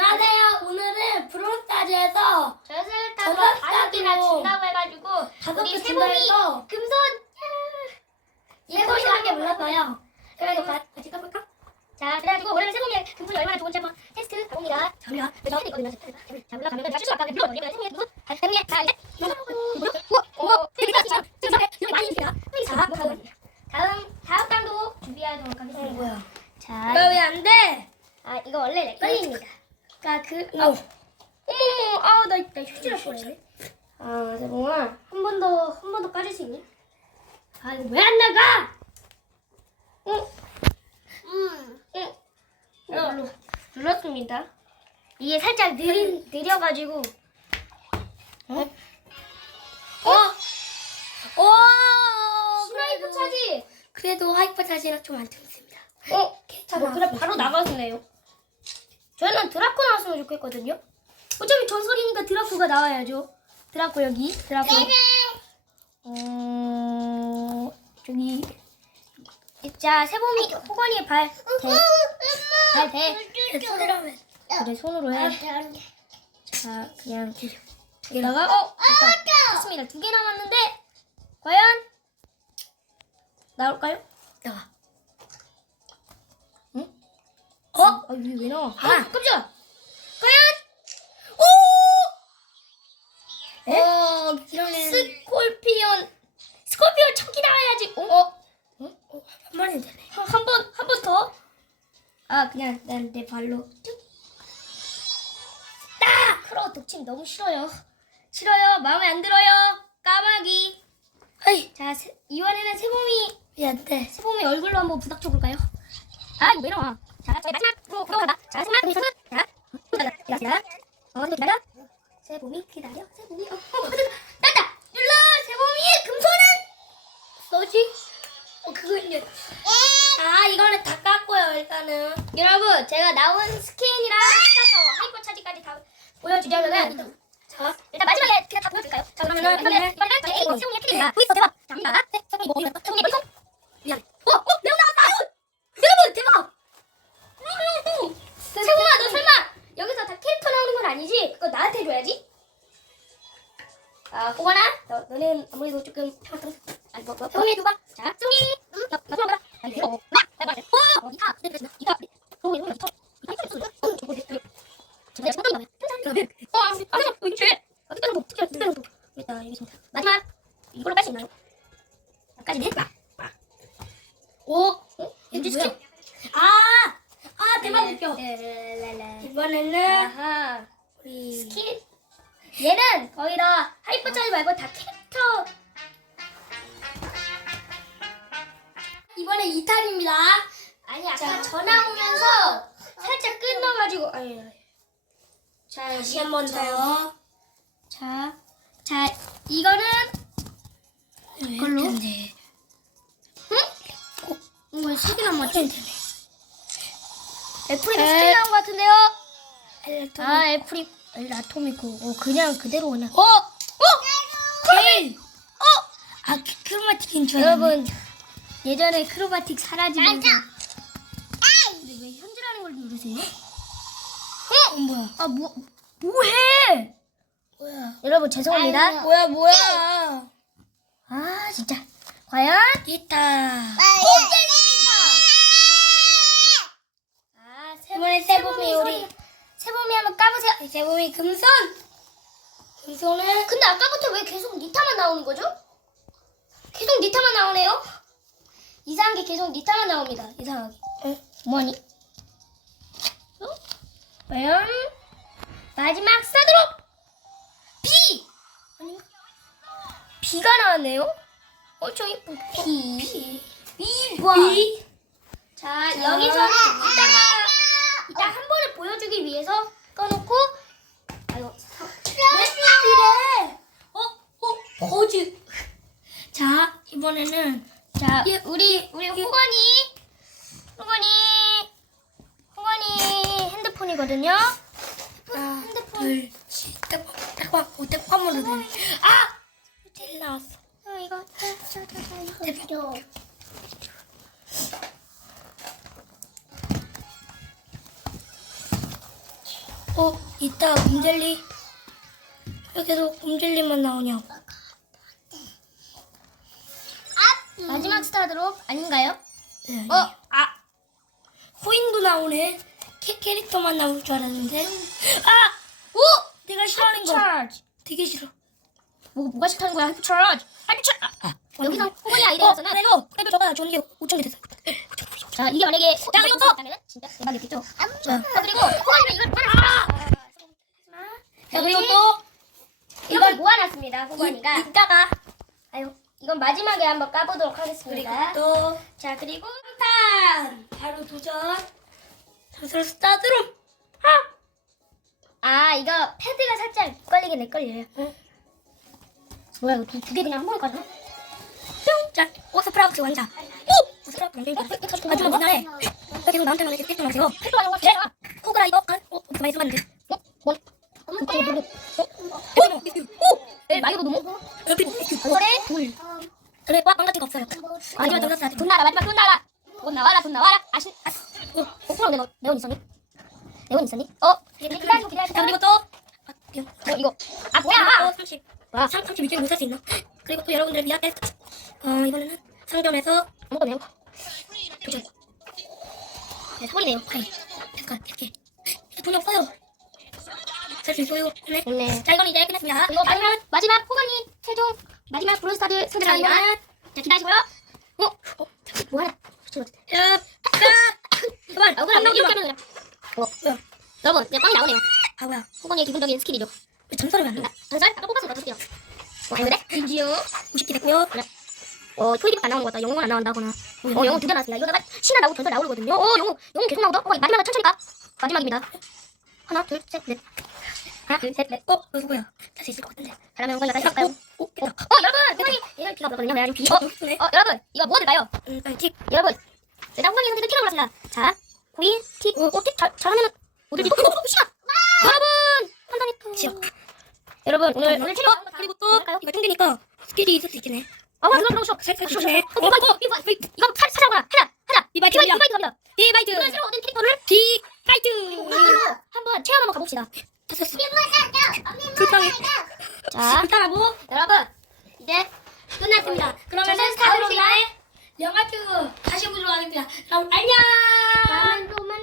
안녕하세요. 오늘은 브론스타즈에서 젖을 타고 다섯 개나 준다고 해가지고 다섯 우리 개 세범이 준다해서 금손 예선이라는 게 몰랐어요. 그래서 가- 같이 가볼까? 자 그래가지고 오늘 세범이의 금손이 얼마나 좋은지 한번 테스트 가봅니다 잠시만. 저 있거든요 자 올라가면 내가 실수 아까 물어보니 그래 세범이의 금손 자 세범이 자 이제 우와 우와 지금 지금 지금 많이 있습니다 자 다음 다음 다음 강도 준비하도록 어, 하겠습니다 뭐야? 자 왜 안 돼? 아 이거 원래 내 걸립니다 그러니까 그 아, 어. 어머머 아나 나 휴지를 뻔했네 아 세범아 한번 더 한 번 더 까줄 수 있니? 아, 왜안 나가? 어? 음. 응. 눌러, 눌렀습니다. 이게 살짝 느린, 느려가지고. 어? 어? 스나이퍼 차지? 그래도 하이퍼 차지는 좀안 좋습니다. 어? 괜찮아. 뭐 그래 바로 나가시네요. 저는 드라코 나왔으면 좋겠거든요. 어차피 전설이니까 드라코가 나와야죠. 드라코 여기, 드라코. 어, 저기. 자, 세범이, 호건이의 발, 대. 발, 대. 손으로 하면. 그래, 손으로 해. 자, 그냥. 여기다가, 어, 됐다. 됐습니다. 두 개 남았는데, 과연, 나올까요? 나와. 아, 이게 왜 나와? 아. 아, 깜짝이야. 과연, 어, 이러면 스콜피온, 스콜피온 척이 나와야지. 어? 어, 한 번에 되네. 한, 한 번, 한 번 더. 아, 그냥 난 내 발로 쭉. 딱! 크로우 독침 너무 싫어요. 싫어요. 마음에 안 들어요. 까마귀. 자, 세, 이번에는 세범이, 왜안 돼? 세범이 얼굴로 한번 부닥쳐 볼까요? 아, 이거 왜 이러나? 자, 저희 마지막으로 들어간다. 자, 마지막 우리 선은, 자, 기다려, 기다려. 어, 또 기다려. 세범이 기다려. 세범이, 어, 어, 땄다. 눌러. 세범이의 금손은 뭐지? 어, 그거 이제. 아, 이거는 다 깎고요, 일단은. 여러분 제가 나온 스킨이랑 스타터 하이퍼 차지까지 다 보여주려면은 자, 일단 마지막에 그냥 다 보여줄까요? 자 그러면은 이번에 이번에 저희 A 세훈이의 킬입니다. 보이스 대박. 자 갑니다. 뭐 세훈이 뭐 미안. 어, 어, 너 너는 아무래도 조금 아니 뭐 뭐. 세훈이 줘봐. 자 어, 나, 나, 어, 있어. 어, 저거. 어, 아, 아, 이거 어떻게 하는 거, 어떻게 하는 거. 일단. 마지막 이걸로 수 있나요? 까지 네. 오, 어? 스킨? 아, 아, 대박 웃겨. 이번에는 아하. 우리 스킨. 얘는 거의 다 하이퍼 차지 말고 다 캐 이번에 2탄입니다. 아니 아까 자. 전화 오면서 살짝 끊어가지고. 아니. 아니. 자 다시 한 번 더. 자, 자 이거는 이걸로? 네. 응? 이거 세 개나 맞지? 되네. 애플이 에. 스킨 나온 것 같은데요? 아 애플이 라토미코. 어 그냥 그대로 그냥. 어, 어, 케일. 어, 아, 크- 크로마틱인 줄 알았네. 여러분 예전에 크로바틱 사라지면서 근데 왜 현질하는 걸 누르세요? 어, 뭐야? 아 뭐 뭐해? 뭐야? 여러분 죄송합니다. 뭐야, 뭐야? 아 진짜 과연 있다. 아 이번에 세범이 우리 세범이 한번 까보세요. 세범이 금손. 금손은 근데 아까부터 왜 계속 니타만 나오는 거죠? 계속 니타만 나오네요. 이상한 게 계속 니타만 나옵니다. 이상하게. 어? 뭐니? 어? 과연 마지막 사드롭 B 아닌가? B가 나왔네요. 어 저기 뭐 B 비. B 와. 비. 자 자. 여기서는 이따가 이따 한 번을 보여주기 위해서 꺼놓고 아유 그래. 어, 어, 거지. 자, 이번에는 자 예, 우리 우리 호건이 호건이 호건이 핸드폰이거든요. 하나, 핸드폰. 오, 대박으로 되네. 아, 제일 나왔어. 어, 이거 자, 이거 대박. 줘. 어, 이따 곰젤리. 왜 계속 곰젤리만 나오냐고. 마지막 스타드롭 아닌가요? 네. 어, 아, 코인도 나오네. 캐, 캐릭터만 나올 줄 알았는데. 아! 오! 내가 싫어하는 거. 차지. 되게 싫어. 뭐 뭐가 싫다는 거야? 하이프 차지. 하이프 차. 아, 여기서 호건이 어, 아이디어잖아. 그래도, 그래도 저거 좋은 게 5천 개 됐어. 자, 이게 만약에 자, 그리고 또! 있다면은 진짜 대박이겠죠. 자, 어, 그리고 호건이는 이걸 모아놨어. 자, 그리고 또, 이걸 모아놨습니다. 이- 호건이가. 이따가. 아유, 이건 마지막에 한번 까보도록 하겠습니다. 그리고 또, 자, 그리고 탄! 바로 도전. 전설 스타드롬. 아, 이거 패드가 살짝 걸리긴 헷갈려요. 뭐야, 이거 두개 그냥 한 번에 까나? 뿅! 자, 오스프라우트 왕자. 오! 오스프라우트 왕자. 아줌마 만나래. 왜 계속 나한테만 이렇게 떼지 마세요. 하는 거 제가. 호그라 이거, 아, 어, 많이 써봤는데. 어? 뭐? 그거 모르. 오! 오! 내일 마리오 너무. 옆에 그래? 둘. 그래, 꽉 망가진 거 없어요. 마지막 돈 전설스타드. 나라 마지막 돈 나라. 돈 나와라 돈 나와라. 아신 아스. 어, 그럼 네온 네온 있었니? 네온 있었니? 어, 기다려. 자, 그리고 또, 아, 이거. 어, 이거. 아 어, 뭐야? 30. 와, 32개 못살 수 있나? 그리고 또 여러분들 미아 테스트. 어, 이번에는 상점에서 아무것도 네온. 도전. 네, 사버리네요. 아이, 잠깐, 이렇게. 돈이 없어요. 살수 있어요. 네. 자, 이건 이제 끝났습니다. 그리고 마지막 마지막 호건이 최종 마지막 브론스타드 승자입니다. 자 기다리시고요. 어, 어, 뭐하나? 자, 자, 그만. 어, 그럼 이렇게 하면 그냥. 어, 뭐야? 여러분, 이제 빵이 나오네요. 아, 뭐야. 호건이의 기본적인 스킬이죠. 왜 전설을 안 나? 전설? 아까. 저 스킬이요. 어, 안 그래? 인지요. 50개 됐고요. 어, 토이디밖에 안 나오는 것 같다. 영웅은 안 나온다거나. 어, 영웅 두개 나왔습니다. 이러다가 신화 나오고 전설 나오거든요. 어, 영웅, 영웅 계속 나오죠? 어, 마지막은 천천히 가. 마지막입니다. 하나, 둘, 셋, 넷. 하나, 둘, 셋, 넷. 어, 이거 누구야? 살수 있을 것 같은데. 잘하면 다시 자, 할까요? 어, 됐다. 어, 여러분! 호건이 얘는 비가 없거든요. 왜냐면 비. 어, 네. 어, 여러분! 이거 뭐 들까요? 음, 아, 틱. 여러분! 일단 호건이 선택은 킥을 골랐습니다. 자, 고인, 킥, 오, 킥 잘, 잘하면은 비도. 어, 시간! 여러분! 판단이 싫어. 여러분, 오늘, 오늘! 어, 그리고 또, 이거 통계니까 스킬이 있을 수 있겠네. 아, 그럼, 그럼, 그럼. 살, 살수 어, 있네. 이거, 이거, 이거, 이거, 이거 사, 사자거나. 하나, 하나. 비바이트 비바이트, 갑니다. 비바이트. 이번 새로 얻은 캐릭터를 비바이트. 이걸로 한번 체험 한번 가봅시다. 됐었어. 불쌍해. 자, 불쌍하고. 여러분 이제 끝났습니다. 그러면 스타드롭이나 시간에 영화주 다시 보도록 하겠습니다. 그럼 안녕.